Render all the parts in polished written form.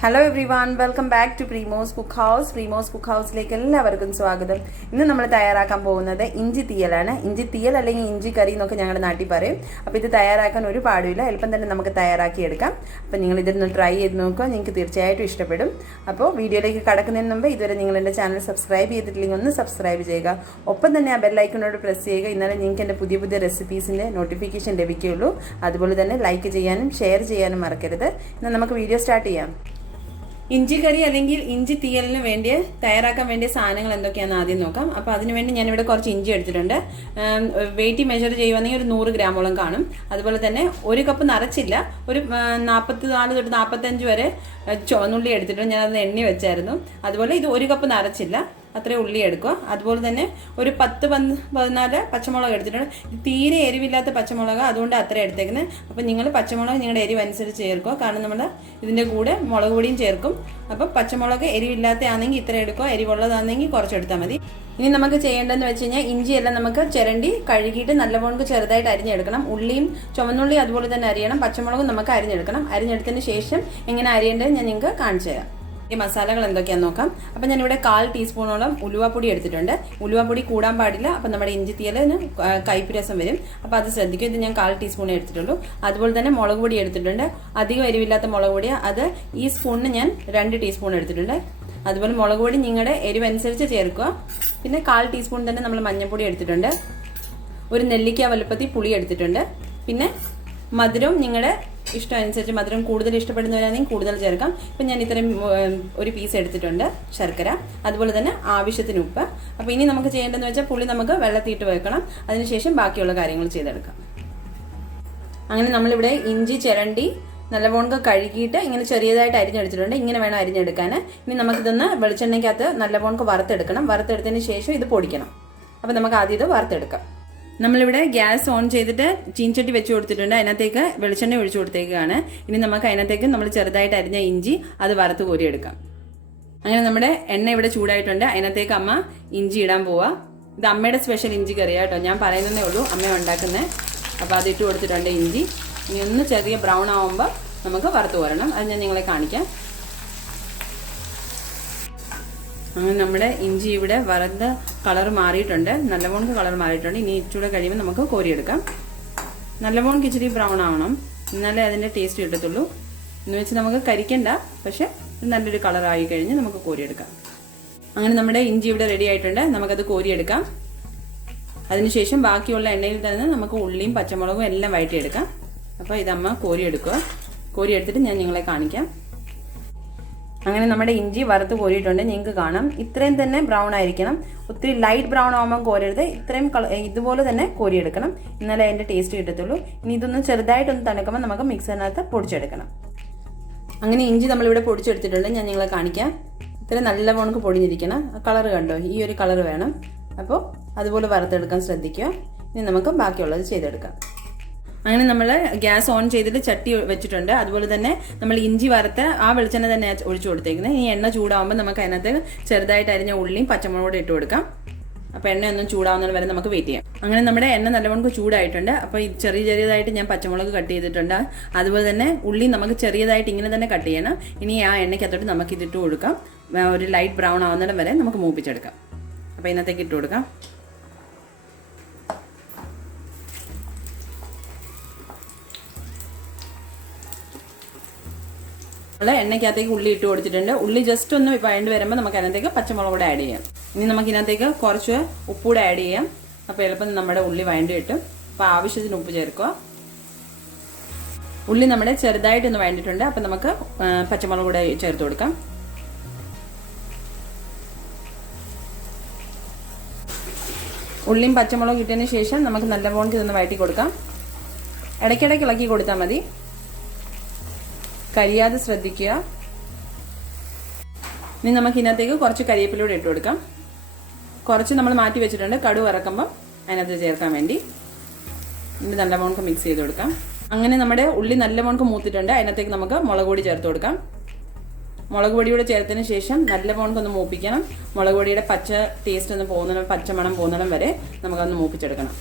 Hello everyone, welcome back to Premos Cookhouse. Premos Cookhouse-ലേക്ക് എല്ലാവർക്കും സ്വാഗതം. ഇന്ന് നമ്മൾ തയ്യാറാക്കാൻ പോകുന്നത് ഇഞ്ചി തീയലാണ്. ഇഞ്ചി തീയൽ അല്ലെങ്കിൽ ഇഞ്ചി കറി എന്നൊക്കെ ഞങ്ങളുടെ നാട്ടിൽ പറയും. അപ്പോൾ ഇത് തയ്യാറാക്കാൻ ഒരു പാടുമില്ല, എളുപ്പം തന്നെ നമുക്ക് തയ്യാറാക്കി എടുക്കാം. അപ്പോൾ നിങ്ങൾ ഇതൊന്ന് ട്രൈ ചെയ്ത് നോക്കുക, നിങ്ങൾക്ക് തീർച്ചയായിട്ടും ഇഷ്ടപ്പെടും. അപ്പോൾ വീഡിയോയിലേക്ക് കടക്കുന്നതിന് മുമ്പ് ഇതുവരെ നിങ്ങൾ എൻ്റെ ചാനൽ സബ്സ്ക്രൈബ് ചെയ്തിട്ടില്ലെങ്കിൽ ഒന്ന് സബ്സ്ക്രൈബ് ചെയ്യുക. ഒപ്പം തന്നെ ആ ബെൽ ഐക്കണോട് പ്രസ് ചെയ്യുക, എന്നാലേ നിങ്ങൾക്ക് എൻ്റെ പുതിയ പുതിയ റെസിപ്പീസിൻ്റെ നോട്ടിഫിക്കേഷൻ ലഭിക്കുകയുള്ളൂ. അതുപോലെ തന്നെ ലൈക്ക് ചെയ്യാനും ഷെയർ ചെയ്യാനും മറക്കരുത്. എന്നാൽ നമുക്ക് വീഡിയോ സ്റ്റാർട്ട് ചെയ്യാം. ഇഞ്ചി കറി അല്ലെങ്കിൽ ഇഞ്ചി തീയലിന് വേണ്ടി തയ്യാറാക്കാൻ വേണ്ടിയ സാധനങ്ങൾ എന്തൊക്കെയാണെന്ന് ആദ്യം നോക്കാം. അപ്പോൾ അതിനുവേണ്ടി ഞാനിവിടെ കുറച്ച് ഇഞ്ചി എടുത്തിട്ടുണ്ട്. വെയിറ്റ് മെഷർ ചെയ്യുവാണെങ്കിൽ ഒരു 100 ഗ്രാമോളം കാണും. അതുപോലെ തന്നെ ഒരു കപ്പ് നിറച്ചില്ല, ഒരു 44 തൊട്ട് 45 വരെ ചുവന്നുള്ളി എടുത്തിട്ടുണ്ട്. ഞാനത് എണ്ണി വെച്ചായിരുന്നു. അതുപോലെ ഇത് ഒരു കപ്പ് നിറച്ചില്ല, അത്രയും ഉള്ളി എടുക്കുക. അതുപോലെ തന്നെ ഒരു 10-14 പച്ചമുളക് എടുത്തിട്ടുണ്ട്. തീരെ എരിവില്ലാത്ത പച്ചമുളക്, അതുകൊണ്ട് അത്ര എടുത്തേക്കുന്നത്. അപ്പം നിങ്ങൾ പച്ചമുളക് നിങ്ങളുടെ എരിവ് അനുസരിച്ച് ചേർക്കുക, കാരണം നമ്മൾ ഇതിൻ്റെ കൂടെ മുളക് പൊടിയും ചേർക്കും. അപ്പം പച്ചമുളക് എരിവില്ലാത്തതാണെങ്കിൽ ഇത്ര എടുക്കുക, എരിവുള്ളതാണെങ്കിൽ കുറച്ചെടുത്താൽ മതി. ഇനി നമുക്ക് ചെയ്യേണ്ടതെന്ന് വെച്ച് കഴിഞ്ഞാൽ ഇഞ്ചിയെല്ലാം നമുക്ക് ചിരണ്ടി കഴുകിയിട്ട് നല്ലപോലെ ചെറുതായിട്ട് അരിഞ്ഞെടുക്കണം. ഉള്ളിയും ചുവന്നുള്ളി അതുപോലെ തന്നെ അരിയണം. പച്ചമുളകും നമുക്ക് അരിഞ്ഞെടുക്കണം. അരിഞ്ഞെടുത്തതിന് ശേഷം എങ്ങനെ അരിയേണ്ടത് ഞാൻ നിങ്ങൾക്ക് കാണിച്ചു തരാം. ഈ മസാലകൾ എന്തൊക്കെയാണെന്ന് നോക്കാം. അപ്പം ഞാനിവിടെ 1/4 ടീസ്പൂണോളം ഉലുവാപ്പൊടി എടുത്തിട്ടുണ്ട്. ഉലുവാപ്പൊടി കൂടാൻ പാടില്ല, അപ്പം നമ്മുടെ ഇഞ്ചി തീയലിന് കയ്പ്പ് രസം വരും. അപ്പോൾ അത് ശ്രദ്ധിക്കും. ഇത് ഞാൻ 1/4 ടീസ്പൂൺ എടുത്തിട്ടുള്ളൂ. അതുപോലെ തന്നെ മുളക് പൊടി എടുത്തിട്ടുണ്ട്. അധികം എരിവില്ലാത്ത മുളക് പൊടി, അത് ഈ സ്പൂണിന് ഞാൻ 2 ടീസ്പൂൺ എടുത്തിട്ടുണ്ട്. അതുപോലെ മുളക് പൊടി നിങ്ങളുടെ എരിവനുസരിച്ച് ചേർക്കുക. പിന്നെ 1/4 ടീസ്പൂൺ തന്നെ നമ്മൾ മഞ്ഞൾപ്പൊടി എടുത്തിട്ടുണ്ട്. ഒരു നെല്ലിക്ക വലുപ്പത്തിൽ പുളി എടുത്തിട്ടുണ്ട്. പിന്നെ മധുരവും നിങ്ങളുടെ ഇഷ്ടം അനുസരിച്ച്, മധുരം കൂടുതൽ ഇഷ്ടപ്പെടുന്നവരാണെങ്കിൽ കൂടുതൽ ചേർക്കാം. ഇപ്പം ഞാൻ ഇത്രയും ഒരു പീസ് എടുത്തിട്ടുണ്ട് ശർക്കര. അതുപോലെ തന്നെ ആവശ്യത്തിന് ഉപ്പ്. അപ്പോൾ ഇനി നമുക്ക് ചെയ്യേണ്ടതെന്ന് വെച്ചാൽ പുളി നമുക്ക് വെള്ളത്തിയിട്ട് വെക്കണം. അതിനുശേഷം ബാക്കിയുള്ള കാര്യങ്ങൾ ചെയ്തെടുക്കാം. അങ്ങനെ നമ്മളിവിടെ ഇഞ്ചി ചിരണ്ടി നല്ലവണ്ണം കഴുകിയിട്ട് ഇങ്ങനെ ചെറിയതായിട്ട് അരിഞ്ഞെടുത്തിട്ടുണ്ട്. ഇങ്ങനെ വേണം അരിഞ്ഞെടുക്കാൻ. ഇനി നമുക്കിതൊന്ന് വെളിച്ചെണ്ണയ്ക്കകത്ത് നല്ലവണ്ണം വറുത്തെടുക്കണം. വറുത്തെടുത്തതിന് ശേഷം ഇത് പൊടിക്കണം. അപ്പോൾ നമുക്ക് ആദ്യം ഇത് വറുത്തെടുക്കാം. നമ്മളിവിടെ ഗ്യാസ് ഓൺ ചെയ്തിട്ട് ചീൻചട്ടി വെച്ച് കൊടുത്തിട്ടുണ്ട്. അതിനകത്തേക്ക് വെളിച്ചെണ്ണ ഒഴിച്ചു കൊടുത്തേക്കാണ്. ഇനി നമുക്ക് അതിനകത്തേക്ക് നമ്മൾ ചെറുതായിട്ട് അരിഞ്ഞ ഇഞ്ചി അത് വറുത്ത് കോരിയെടുക്കാം. അങ്ങനെ നമ്മുടെ എണ്ണ ഇവിടെ ചൂടായിട്ടുണ്ട്. അതിനകത്തേക്ക് അമ്മ ഇഞ്ചി ഇടാൻ പോവാ. ഇത് അമ്മയുടെ സ്പെഷ്യൽ ഇഞ്ചി കറിയാ കേട്ടോ, ഞാൻ പറയുന്നതേ ഉള്ളൂ, അമ്മ ഉണ്ടാക്കുന്നത്. അപ്പോൾ അത് ഇട്ട് കൊടുത്തിട്ടുണ്ട് ഇഞ്ചി. ഇനി ഒന്ന് ചെറിയ ബ്രൗൺ ആവുമ്പോൾ നമുക്ക് വറുത്ത് കോരണം. അത് ഞാൻ നിങ്ങളെ കാണിക്കാം. അങ്ങനെ നമ്മുടെ ഇഞ്ചി ഇവിടെ വറുത്ത കളർ മാറിയിട്ടുണ്ട്. നല്ലവണ്ണം കളർ മാറിയിട്ടുണ്ട്. ഇനി ഇച്ചിരി കഴിയുമ്പോൾ നമുക്ക് കോരിയെടുക്കാം. നല്ലവണ്ണം ഇച്ചിരി ബ്രൗൺ ആവണം, എന്നാലേ അതിൻ്റെ ടേസ്റ്റ് കിട്ടത്തുള്ളൂ. എന്ന് വെച്ച് നമുക്ക് കരിക്കണ്ട, പക്ഷെ നല്ലൊരു കളറായി കഴിഞ്ഞ് നമുക്ക് കോരിയെടുക്കാം. അങ്ങനെ നമ്മുടെ ഇഞ്ചി ഇവിടെ റെഡി ആയിട്ടുണ്ട്. നമുക്കത് കോരിയെടുക്കാം. അതിനുശേഷം ബാക്കിയുള്ള എണ്ണയിൽ തന്നെ നമുക്ക് ഉള്ളിയും പച്ചമുളകും എല്ലാം വഴറ്റിയെടുക്കാം. അപ്പോൾ ഇതമ്മ കോരിയെടുക്കുക. കോരിയെടുത്തിട്ട് ഞാൻ നിങ്ങളെ കാണിക്കാം. അങ്ങനെ നമ്മുടെ ഇഞ്ചി വറുത്ത് കോരിയിട്ടുണ്ട്. നിങ്ങൾക്ക് കാണാം ഇത്രയും തന്നെ ബ്രൗൺ ആയിരിക്കണം. ഒത്തിരി ലൈറ്റ് ബ്രൗൺ ആകുമ്പോൾ കോരരുത്. ഇത്രയും ഇതുപോലെ തന്നെ കോരിയെടുക്കണം, എന്നാലേ അതിൻ്റെ ടേസ്റ്റ് കിട്ടത്തുള്ളൂ. ഇനി ഇതൊന്ന് ചെറുതായിട്ടൊന്ന് തണുക്കുമ്പോൾ നമുക്ക് മിക്സറിനകത്ത് പൊടിച്ചെടുക്കണം. അങ്ങനെ ഇഞ്ചി നമ്മളിവിടെ പൊടിച്ചെടുത്തിട്ടുണ്ട്. ഞാൻ നിങ്ങളെ കാണിക്കാം. ഇത്ര നല്ല പോണക്ക് പൊടിഞ്ഞിരിക്കണം. കളർ കണ്ടോ, ഈ ഒരു കളർ വേണം. അപ്പോൾ അതുപോലെ വറുത്തെടുക്കാൻ ശ്രദ്ധിക്കുക. ഇനി നമുക്ക് ബാക്കിയുള്ളത് ചെയ്തെടുക്കാം. അങ്ങനെ നമ്മൾ ഗ്യാസ് ഓൺ ചെയ്തിട്ട് ചട്ടി വെച്ചിട്ടുണ്ട്. അതുപോലെ തന്നെ നമ്മൾ ഇഞ്ചി വറുത്ത് ആ വെളിച്ചെണ്ണ തന്നെ ഒഴിച്ചു കൊടുത്തേക്കുന്നത്. ഈ എണ്ണ ചൂടാവുമ്പോൾ നമുക്ക് അതിനകത്ത് ചെറുതായിട്ട് അരിഞ്ഞ ഉള്ളിയും പച്ചമുളകും ഇട്ട് കൊടുക്കാം. അപ്പോൾ എണ്ണ ഒന്നും ചൂടാവുന്നത് വരെ നമുക്ക് വെയിറ്റ് ചെയ്യാം. അങ്ങനെ നമ്മുടെ എണ്ണ നല്ലവണ്ണം ചൂടായിട്ടുണ്ട്. അപ്പോൾ ഈ ചെറിയതായിട്ട് ഞാൻ പച്ചമുളക് കട്ട് ചെയ്തിട്ടുണ്ട്. അതുപോലെ തന്നെ ഉള്ളി നമുക്ക് ചെറിയതായിട്ട് ഇങ്ങനെ തന്നെ കട്ട് ചെയ്യണം. ഇനി ആ എണ്ണയ്ക്കകത്തോട്ട് നമുക്ക് ഇതിട്ട് കൊടുക്കാം. ഒരു ലൈറ്റ് ബ്രൗൺ ആവുന്നിടം വരെ നമുക്ക് മൂപ്പിച്ചെടുക്കാം. അപ്പോൾ ഇതിനകത്തേക്ക് ഇട്ട് കൊടുക്കാം. എണ്ണയ്ക്കകത്തേക്ക് ഉള്ളി ഇട്ട് കൊടുത്തിട്ടുണ്ട്. ഉള്ളി ജസ്റ്റ് ഒന്ന് വഴണ്ട് വരുമ്പോൾ നമുക്ക് അതിനകത്തേക്ക് പച്ചമുളക് കൂടെ ആഡ് ചെയ്യാം. ഇനി നമുക്ക് ഇതിനകത്തേക്ക് കുറച്ച് ഉപ്പൂടെ ആഡ് ചെയ്യാം. അപ്പോൾ എളുപ്പം നമ്മുടെ ഉള്ളി വഴണ്ട് കിട്ടും. അപ്പോൾ ആവശ്യത്തിന് ഉപ്പ് ചേർക്കുക. ഉള്ളി നമ്മുടെ ചെറുതായിട്ടൊന്ന് വഴണ്ടിട്ടുണ്ട്. അപ്പം നമുക്ക് പച്ചമുളക് കൂടെ ചേർത്ത് കൊടുക്കാം. ഉള്ളിയും പച്ചമുളകും ഇട്ടതിന് ശേഷം നമുക്ക് നല്ലപോലെ ഇതൊന്ന് വഴറ്റി കൊടുക്കാം. ഇടയ്ക്കിടയ്ക്ക് ഇളക്കി കൊടുത്താൽ മതി, കരിയാതെ ശ്രദ്ധിക്കുക. ഇനി നമുക്ക് ഇതിനകത്തേക്ക് കുറച്ച് കരിവേപ്പിലൂടെ ഇട്ട് കൊടുക്കാം. കുറച്ച് നമ്മൾ മാറ്റി വെച്ചിട്ടുണ്ട് കടുക് ഇറക്കുമ്പോൾ അതിനകത്ത് ചേർക്കാൻ വേണ്ടി. ഇനി നല്ലവണ്ണം മിക്സ് ചെയ്ത് കൊടുക്കാം. അങ്ങനെ നമ്മുടെ ഉള്ളി നല്ലവണ്ണം മൂത്തിട്ടുണ്ട്. അതിനകത്തേക്ക് നമുക്ക് മുളക് പൊടി ചേർത്ത് കൊടുക്കാം. മുളക് പൊടിയൂടെ ചേർത്തതിന് ശേഷം നല്ലവണ്ണം ഒന്ന് മൂപ്പിക്കണം. മുളക് പൊടിയുടെ പച്ച ടേസ്റ്റ് ഒന്ന് പോകുന്നിടം, പച്ചമണം പോകുന്നിടം വരെ നമുക്കൊന്ന് മൂപ്പിച്ചെടുക്കണം.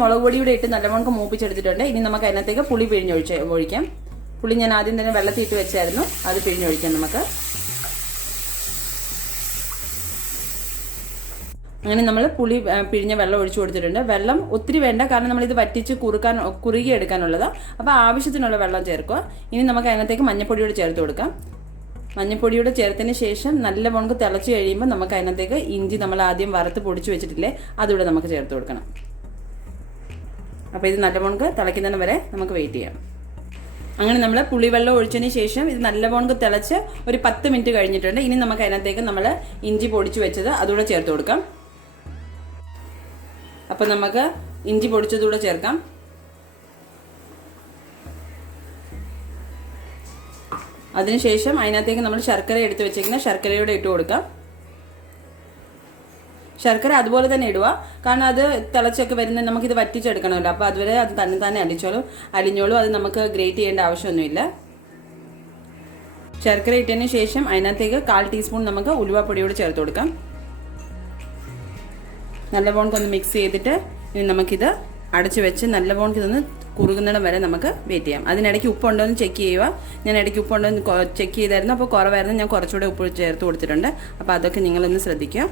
മുളക് പൊടിയൂടെ ഇട്ട് നല്ലവണ്ണം മൂപ്പിച്ചെടുത്തിട്ടുണ്ട്. ഇനി നമുക്ക് അതിനകത്തേക്ക് പുളി പിഴിഞ്ഞൊഴിക്കാം. പുളി ഞാൻ ആദ്യം തന്നെ വെള്ളത്തിയിട്ട് വെച്ചായിരുന്നു, അത് പിഴിഞ്ഞൊഴിക്കാം നമുക്ക്. അങ്ങനെ നമ്മൾ പുളി പിഴിഞ്ഞ വെള്ളം ഒഴിച്ചു കൊടുത്തിട്ടുണ്ട്. വെള്ളം ഒത്തിരി വേണ്ട, കാരണം നമ്മളിത് വറ്റിച്ച് കുറുകി എടുക്കാനുള്ളതാണ്. അപ്പോൾ ആവശ്യത്തിനുള്ള വെള്ളം ചേർക്കുക. ഇനി നമുക്ക് അതിനകത്തേക്ക് മഞ്ഞൾപ്പൊടിയോട് ചേർത്ത് കൊടുക്കാം. മഞ്ഞൾപ്പൊടിയോട് ചേർത്തതിന് ശേഷം നല്ലവണ്ണം തിളച്ച് കഴിയുമ്പോൾ നമുക്ക് അതിനകത്തേക്ക് ഇഞ്ചി നമ്മൾ ആദ്യം വറുത്ത് പൊടിച്ച് വെച്ചിട്ടില്ലേ, അതുകൂടെ നമുക്ക് ചേർത്ത് കൊടുക്കണം. അപ്പോൾ ഇത് നല്ലവണ്ണം തിളയ്ക്കുന്നതിന് വരെ നമുക്ക് വെയിറ്റ് ചെയ്യാം. അങ്ങനെ നമ്മൾ പുളിവെള്ളം ഒഴിച്ചതിന് ശേഷം ഇത് നല്ലവണ്ണം തിളച്ച് ഒരു 10 മിനിറ്റ് കഴിഞ്ഞിട്ടുണ്ട്. ഇനി നമുക്ക് അതിനകത്തേക്ക് നമ്മൾ ഇഞ്ചി പൊടിച്ച് വെച്ചത് അതുകൂടെ ചേർത്ത് കൊടുക്കാം. അപ്പോൾ നമുക്ക് ഇഞ്ചി പൊടിച്ചതുകൂടെ ചേർക്കാം. അതിനുശേഷം അതിനകത്തേക്ക് നമ്മൾ ശർക്കര എടുത്ത് വെച്ചിരിക്കുന്ന ശർക്കരയോടെ ഇട്ട് കൊടുക്കാം. ശർക്കര അതുപോലെ തന്നെ ഇടുക, കാരണം അത് തിളച്ചൊക്കെ വരുന്ന നമുക്കിത് വറ്റിച്ചെടുക്കണമല്ലോ. അപ്പോൾ അതുവരെ അത് തന്നെ അലിഞ്ഞോളൂ. അത് നമുക്ക് ഗ്രേറ്റ് ചെയ്യേണ്ട ആവശ്യമൊന്നുമില്ല. ശർക്കര ഇട്ടതിന് ശേഷം അതിനകത്തേക്ക് 1/4 ടീസ്പൂൺ നമുക്ക് ഉലുവാപ്പൊടിയോട് ചേർത്ത് കൊടുക്കാം. നല്ലവണ്ണം ഒന്ന് മിക്സ് ചെയ്തിട്ട് ഇനി നമുക്കിത് അടച്ചു വെച്ച് നല്ലവണ്ണം ഇതൊന്ന് കുറുകുന്നിടം വരെ നമുക്ക് വെയിറ്റ് ചെയ്യാം. അതിനിടയ്ക്ക് ഉപ്പുണ്ടോ എന്ന് ചെക്ക് ചെയ്യുക. ഞാൻ ഇടയ്ക്ക് ഉപ്പുണ്ടോ എന്ന് ചെക്ക് ചെയ്തായിരുന്നു, അപ്പോൾ കുറവായിരുന്നു. ഞാൻ കുറച്ചുകൂടെ ഉപ്പ് ചേർത്ത് കൊടുത്തിട്ടുണ്ട്. അപ്പോൾ അതൊക്കെ നിങ്ങളൊന്ന് ശ്രദ്ധിക്കുക.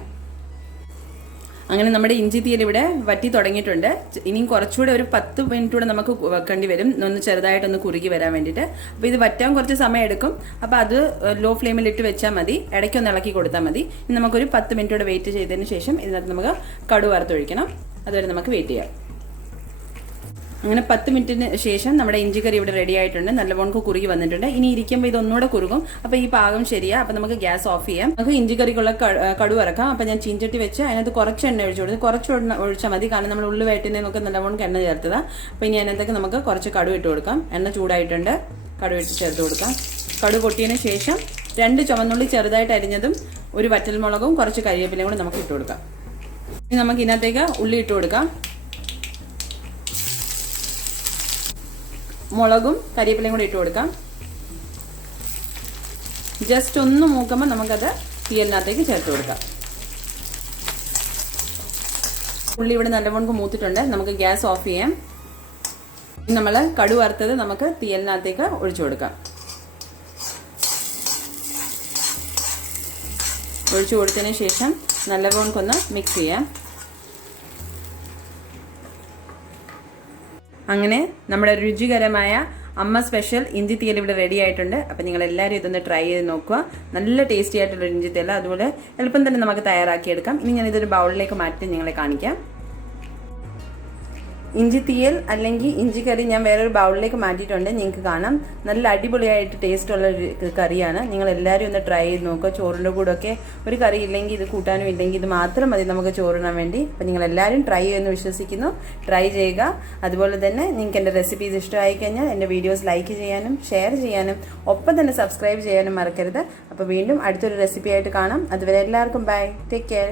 അങ്ങനെ നമ്മുടെ ഇഞ്ചി തീയൽ ഇവിടെ വറ്റി തുടങ്ങിയിട്ടുണ്ട്. ഇനിയും കുറച്ചുകൂടെ ഒരു 10 മിനിറ്റ് കൂടെ നമുക്ക് വെക്കേണ്ടി വരും, ഒന്ന് ചെറുതായിട്ടൊന്ന് കുറുകി വരാൻ വേണ്ടിയിട്ട്. അപ്പോൾ ഇത് വറ്റാൻ കുറച്ച് സമയം എടുക്കും. അപ്പോൾ അത് ലോ ഫ്ലെയിമിൽ ഇട്ട് വെച്ചാൽ മതി, ഇടയ്ക്കൊന്ന് ഇളക്കി കൊടുത്താൽ മതി. ഇനി നമുക്കൊരു 10 മിനിറ്റ് കൂടെ വെയിറ്റ് ചെയ്തതിന് ശേഷം ഇതിനകത്ത് നമുക്ക് കടുക് വറുത്തൊഴിക്കണം. അതുവരെ നമുക്ക് വെയിറ്റ് ചെയ്യാം. അങ്ങനെ 10 മിനിറ്റിന് ശേഷം നമ്മുടെ ഇഞ്ചിക്കറി ഇവിടെ റെഡി ആയിട്ടുണ്ട്. നല്ലവണ്ണം കുറുകി വന്നിട്ടുണ്ട്. ഇനി ഇരിക്കുമ്പോൾ ഇതൊന്നുകൂടെ കുറുകും. അപ്പോൾ ഈ പാകം ശരിയാ. അപ്പോൾ നമുക്ക് ഗ്യാസ് ഓഫ് ചെയ്യാം. നമുക്ക് ഇഞ്ചിക്കറിക്കുള്ള കടുക് ഇറക്കാം. അപ്പോൾ ഞാൻ ചീഞ്ചട്ടി വെച്ച് അതിനകത്ത് കുറച്ച് എണ്ണ ഒഴിച്ചു കൊടുത്തു. കുറച്ച് ഒഴിച്ചാൽ മതി, കാരണം നമ്മൾ ഉള്ളി വയറ്റുന്നതിനൊക്കെ നല്ലവണ്ണം എണ്ണ ചേർത്തതാണ്. അപ്പോൾ ഇനി അതിനകത്തേക്ക് നമുക്ക് കുറച്ച് കടുക് ഇട്ട് കൊടുക്കാം. എണ്ണ ചൂടായിട്ടുണ്ട്, കടുക് ഇട്ട് ചേർത്ത് കൊടുക്കാം. കടുക് പൊട്ടിയതിന് ശേഷം 2 ചുവന്നുള്ളി ചെറുതായിട്ട് അരിഞ്ഞതും ഒരു വറ്റൽമുളകും കുറച്ച് കരിവേപ്പിലയും കൂടി നമുക്ക് ഇട്ട് കൊടുക്കാം. ഇനി നമുക്ക് ഇതിനകത്തേക്ക് ഉള്ളി ഇട്ട് കൊടുക്കാം. മുളകും കരിവേപ്പിലയും കൂടി ഇട്ട് കൊടുക്കാം. ജസ്റ്റ് ഒന്ന് മൂക്കുമ്പോൾ നമുക്കത് തീയലിനകത്തേക്ക് ചേർത്ത് കൊടുക്കാം. ഉള്ളി ഇവിടെ നല്ലവണ്ണം മൂത്തിട്ടുണ്ട്. നമുക്ക് ഗ്യാസ് ഓഫ് ചെയ്യാം. നമ്മൾ കടുക് വറുത്തത് നമുക്ക് തീയലിനകത്തേക്ക് ഒഴിച്ചു കൊടുക്കാം. ഒഴിച്ചു കൊടുത്തതിന് ശേഷം നല്ലവണ്ണം ഒന്ന് മിക്സ് ചെയ്യാം. അങ്ങനെ നമ്മുടെ രുചികരമായ അമ്മ സ്പെഷ്യൽ ഇഞ്ചി തീയൽ ഇവിടെ റെഡി ആയിട്ടുണ്ട്. അപ്പോൾ നിങ്ങൾ എല്ലാവരും ഇതൊന്ന് ട്രൈ ചെയ്ത് നോക്കുക. നല്ല ടേസ്റ്റി ആയിട്ടുള്ള ഇഞ്ചി തീയൽ, അതുപോലെ എളുപ്പം തന്നെ നമുക്ക് തയ്യാറാക്കിയെടുക്കാം. ഇനി ഞാൻ ഇതൊരു ബൗളിലേക്ക് മാറ്റി നിങ്ങളെ കാണിക്കാം. ഇഞ്ചി തീയൽ അല്ലെങ്കിൽ ഇഞ്ചി കറി ഞാൻ വേറൊരു ബൗളിലേക്ക് മാറ്റിയിട്ടുണ്ട്. നിങ്ങൾക്ക് കാണാം, നല്ല അടിപൊളിയായിട്ട് ടേസ്റ്റുള്ള ഒരു കറിയാണ്. നിങ്ങൾ എല്ലാവരും ഒന്ന് ട്രൈ ചെയ്ത് നോക്കുക. ചോറിൻ്റെ കൂടെ ഒക്കെ ഒരു കറി ഇല്ലെങ്കിൽ ഇത് കൂട്ടാനും ഇല്ലെങ്കിൽ ഇത് മാത്രം മതി നമുക്ക് ചോറിനാൻ വേണ്ടി. അപ്പോൾ നിങ്ങൾ എല്ലാവരും ട്രൈ ചെയ്യുമെന്ന് വിശ്വസിക്കുന്നു. ട്രൈ ചെയ്യുക. അതുപോലെ തന്നെ നിങ്ങൾക്ക് എൻ്റെ റെസിപ്പീസ് ഇഷ്ടമായി കഴിഞ്ഞാൽ എൻ്റെ വീഡിയോസ് ലൈക്ക് ചെയ്യാനും ഷെയർ ചെയ്യാനും ഒപ്പം തന്നെ സബ്സ്ക്രൈബ് ചെയ്യാനും മറക്കരുത്. അപ്പോൾ വീണ്ടും അടുത്തൊരു റെസിപ്പി ആയിട്ട് കാണാം. അതുവരെ എല്ലാവർക്കും ബൈ, ടേക്ക് കെയർ.